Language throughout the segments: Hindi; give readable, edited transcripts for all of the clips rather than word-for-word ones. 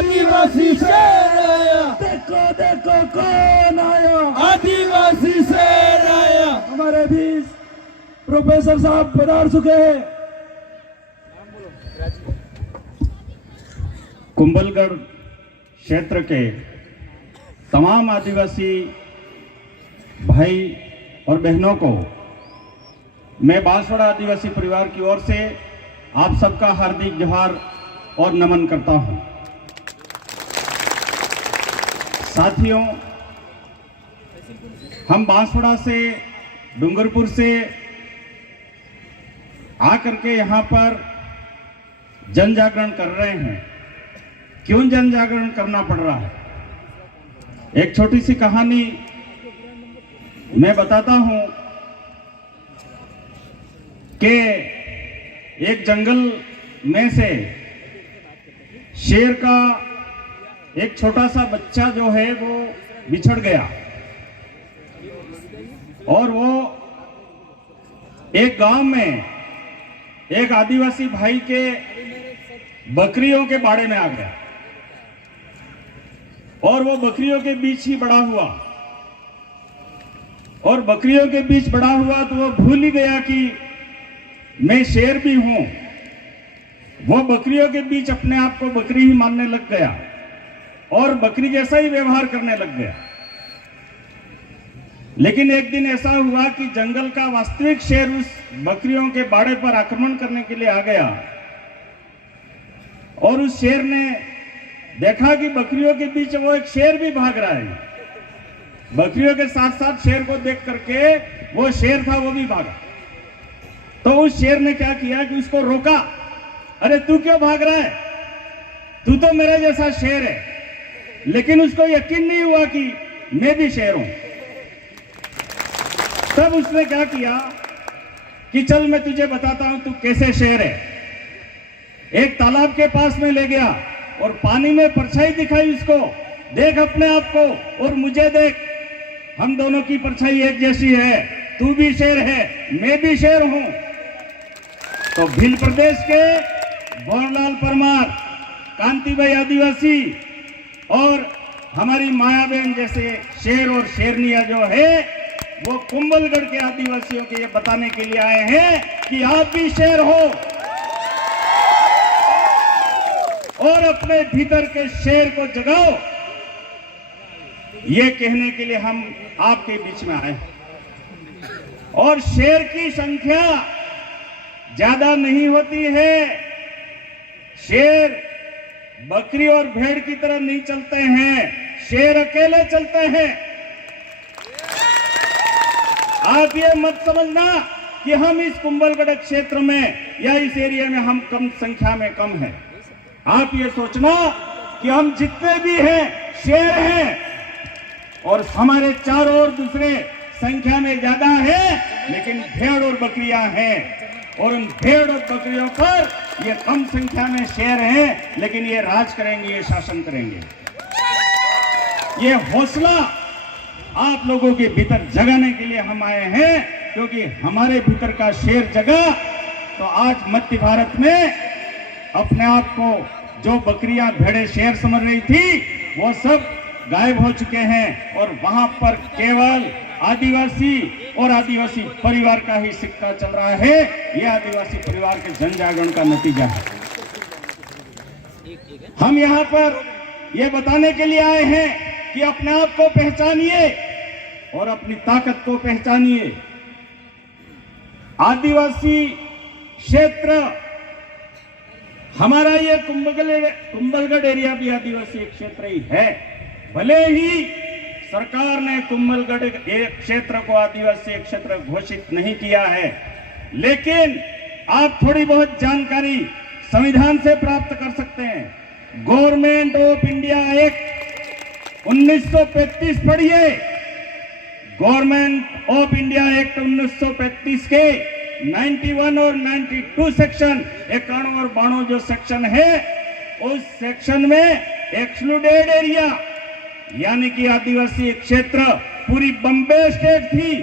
आदिवासी शेर आया, देखो देखो कौन आया, आदिवासी शेर आया। हमारे बीच प्रोफेसर साहब पधार चुके हैं। कुंभलगढ़ क्षेत्र के तमाम आदिवासी भाई और बहनों को मैं बांसवाड़ा आदिवासी परिवार की ओर से आप सबका हार्दिक जोहार और नमन करता हूं। साथियों, हम बांसवाड़ा से, डूंगरपुर से आकर के यहाँ पर जन जागरण कर रहे हैं। क्यों जन जागरण करना पड़ रहा है? एक छोटी सी कहानी मैं बताता हूं कि एक जंगल में से शेर का एक छोटा सा बच्चा जो है वो बिछड़ गया और वो एक गांव में एक आदिवासी भाई के बकरियों के बाड़े में आ गया और वो बकरियों के बीच ही बड़ा हुआ और बकरियों के बीच बड़ा हुआ तो वो भूल ही गया कि मैं शेर भी हूं। वो बकरियों के बीच अपने आप को बकरी ही मानने लग गया और बकरी जैसा ही व्यवहार करने लग गया। लेकिन एक दिन ऐसा हुआ कि जंगल का वास्तविक शेर उस बकरियों के बाड़े पर आक्रमण करने के लिए आ गया और उस शेर ने देखा कि बकरियों के बीच वो एक शेर भी भाग रहा है। बकरियों के साथ साथ शेर को देख करके वो शेर था वो भी भागा। तो उस शेर ने क्या किया कि उसको रोका। अरे तू क्यों भाग रहा है? तू तो मेरे जैसा शेर है। लेकिन उसको यकीन नहीं हुआ कि मैं भी शेर हूं। तब उसने क्या किया कि चल मैं तुझे बताता हूं तू कैसे शेर है। एक तालाब के पास में ले गया और पानी में परछाई दिखाई उसको, देख अपने आप को और मुझे देख, हम दोनों की परछाई एक जैसी है। तू भी शेर है, मैं भी शेर हूं। तो भील प्रदेश के बोरलाल परमार, कांतिभाई आदिवासी और हमारी मायाबेन जैसे शेर और शेरनिया जो है वो कुंभलगढ़ के आदिवासियों को ये बताने के लिए आए हैं कि आप भी शेर हो और अपने भीतर के शेर को जगाओ। ये कहने के लिए हम आपके बीच में आए हैं। और शेर की संख्या ज्यादा नहीं होती है। शेर बकरी और भेड़ की तरह नहीं चलते हैं, शेर अकेले चलते हैं। आप ये मत समझना कि हम इस कुंभलगढ़ क्षेत्र में या इस एरिया में हम कम संख्या में कम हैं। आप ये सोचना कि हम जितने भी हैं शेर हैं और हमारे चारों ओर दूसरे संख्या में ज्यादा है, लेकिन भेड़ और बकरियां हैं और उन भेड़ और बकरियों पर ये कम संख्या में शेर हैं, लेकिन ये राज करेंगे, ये शासन करेंगे। ये हौसला आप लोगों के भीतर जगाने के लिए हम आए हैं, क्योंकि हमारे भीतर का शेर जगा तो आज मध्य भारत में अपने आप को जो बकरियां भेड़े शेर समझ रही थी वो सब गायब हो चुके हैं और वहां पर केवल आदिवासी और आदिवासी परिवार का ही सिक्का चल रहा है। यह आदिवासी परिवार के जन जागरण का नतीजा है। हम यहाँ पर यह बताने के लिए आए हैं कि अपने आप को पहचानिए और अपनी ताकत को पहचानिए। आदिवासी क्षेत्र हमारा ये कुंभलगढ़ एरिया भी आदिवासी क्षेत्र ही है। भले ही सरकार ने कुंभलगढ़ क्षेत्र को आदिवासी क्षेत्र घोषित नहीं किया है, लेकिन आप थोड़ी बहुत जानकारी संविधान से प्राप्त कर सकते हैं। गवर्नमेंट ऑफ इंडिया एक्ट 1935 पढ़िए। गवर्नमेंट ऑफ इंडिया एक्ट 1935 के 91 और 92 सेक्शन 91 और 92 जो सेक्शन है, उस सेक्शन में एक्सक्लूडेड एरिया यानी कि आदिवासी क्षेत्र पूरी बॉम्बे स्टेट थी।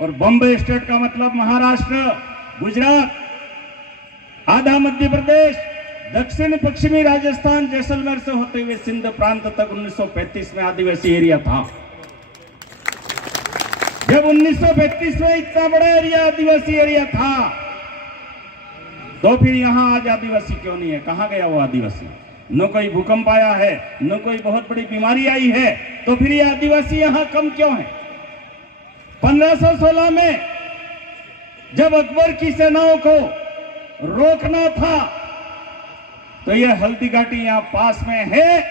और बॉम्बे स्टेट का मतलब महाराष्ट्र, गुजरात, आधा मध्य प्रदेश, दक्षिण पश्चिमी राजस्थान जैसलमेर से होते हुए सिंध प्रांत तक 1935 में आदिवासी एरिया था। जब 1935 में इतना बड़ा एरिया आदिवासी एरिया था, तो फिर यहां आज आदिवासी क्यों नहीं है? कहां गया वो आदिवासी? न कोई भूकंप आया है, न कोई बहुत बड़ी बीमारी आई है, तो फिर ये आदिवासी यहां कम क्यों है? 1516 में जब अकबर की सेनाओं को रोकना था, तो ये हल्दी घाटी यहां पास में है,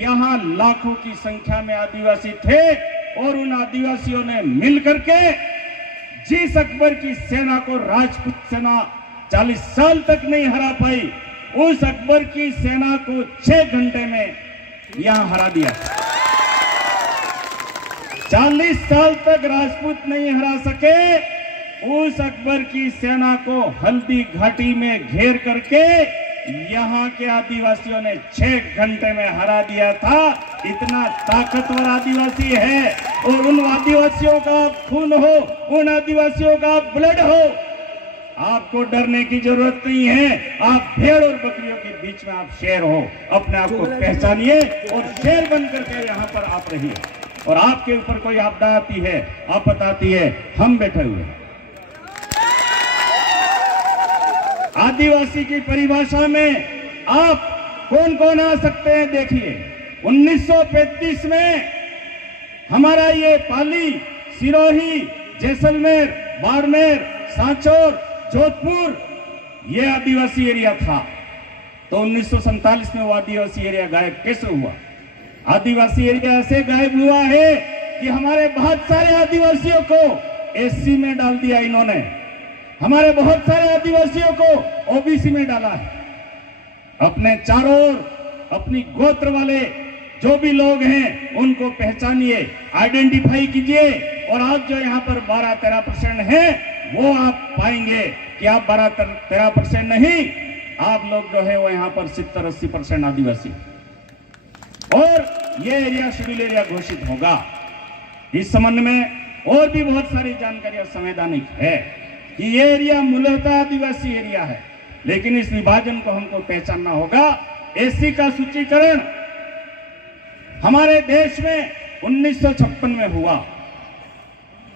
यहां लाखों की संख्या में आदिवासी थे और उन आदिवासियों ने मिलकर के जिस अकबर की सेना को राजपूत सेना 40 साल तक नहीं हरा पाई, उस अकबर की सेना को 6 घंटे में यहां हरा दिया। 40 साल तक राजपूत नहीं हरा सके, उस अकबर की सेना को हल्दी घाटी में घेर करके यहां के आदिवासियों ने 6 घंटे में हरा दिया था। इतना ताकतवर आदिवासी है, और उन आदिवासियों का खून हो, उन आदिवासियों का ब्लड हो, आपको डरने की जरूरत नहीं है। आप भेड़ और बकरियों के बीच में आप शेर हो, अपने आप को पहचानिए और शेर बन करके यहाँ पर आप रहिए। और आपके ऊपर कोई आपदा आती है, आपत आती है, हम बैठे हुए हैं। आदिवासी की परिभाषा में आप कौन कौन आ सकते हैं? देखिए, 1935 में हमारा ये पाली, सिरोही, जैसलमेर, बाड़मेर, सांचौर, जोधपुर, ये आदिवासी एरिया था। तो 1947 में वो आदिवासी एरिया गायब कैसे हुआ? आदिवासी एरिया ऐसे गायब हुआ है कि हमारे बहुत सारे आदिवासियों को एससी में डाल दिया इन्होंने, हमारे बहुत सारे आदिवासियों को ओबीसी में डाला है। अपने चारों ओर अपनी गोत्र वाले जो भी लोग हैं उनको पहचानिए, आइडेंटिफाई कीजिए, और आप जो यहाँ पर 12-13% हैं वो आप पाएंगे कि आप 12-13% नहीं, आप लोग जो है वो यहाँ पर 70-80% आदिवासी। और ये एरिया शेड्यूल एरिया घोषित होगा। इस संबंध में और भी बहुत सारी जानकारी संवैधानिक है कि ये एरिया मूलतः आदिवासी एरिया है, लेकिन इस विभाजन को हमको पहचानना होगा। एससी का सूचीकरण हमारे देश में 1956 में हुआ,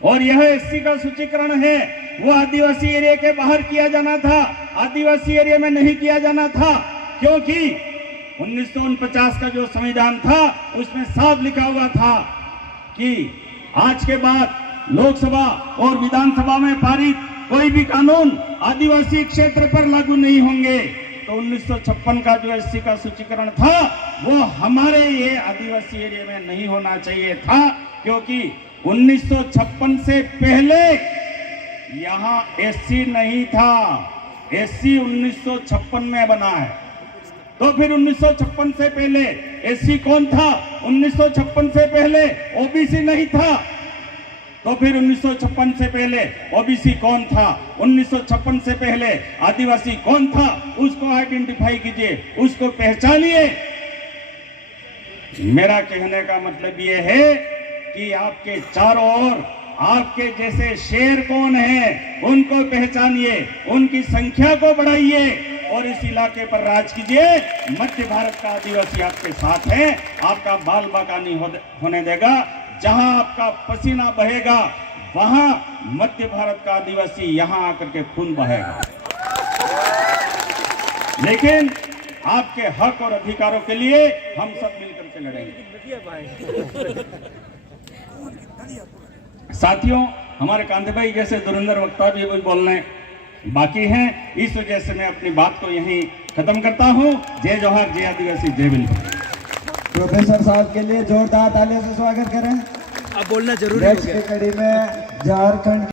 और यह एससी का सूचीकरण है वो आदिवासी एरिया के बाहर किया जाना था, आदिवासी एरिया में नहीं किया जाना था, क्योंकि 1949 का जो संविधान था उसमें साफ लिखा हुआ था कि आज के बाद लोकसभा और विधानसभा में पारित कोई भी कानून आदिवासी क्षेत्र पर लागू नहीं होंगे। तो 1956 का जो एससी का सूचीकरण था वो हमारे ये आदिवासी एरिया में नहीं होना चाहिए था, क्योंकि 1956 से पहले यहाँ एससी नहीं था। एससी 1956 में बना है। तो फिर 1956 से पहले एससी कौन था? 1956 से पहले ओबीसी नहीं था। तो फिर 1956 से पहले ओबीसी कौन था? 1956 से पहले आदिवासी कौन था? उसको आइडेंटिफाई कीजिए, उसको पहचानिए। मेरा कहने का मतलब ये है कि आपके चारों ओर आपके जैसे शेर कौन है उनको पहचानिए, उनकी संख्या को बढ़ाइए और इस इलाके पर राज कीजिए। मध्य भारत का आदिवासी आपके साथ है, आपका बाल बाका नहीं होने देगा। जहां आपका पसीना बहेगा वहां मध्य भारत का आदिवासी यहां आकर के खून बहेगा। लेकिन आपके हक और अधिकारों के लिए हम सब मिलकर के लड़ेंगे। साथियों, हमारे कांधे भाई जैसे धुरंधर वक्ता भी कुछ बोलने बाकी हैं, इस वजह से मैं अपनी बात को यहीं खत्म करता हूं। जय जोहार, जय आदिवासी, जय बिल्कुल। प्रोफेसर साहब के लिए जोरदार तालियों से स्वागत करें। अब बोलना जरूरी नेक्स्ट की कड़ी में झारखंड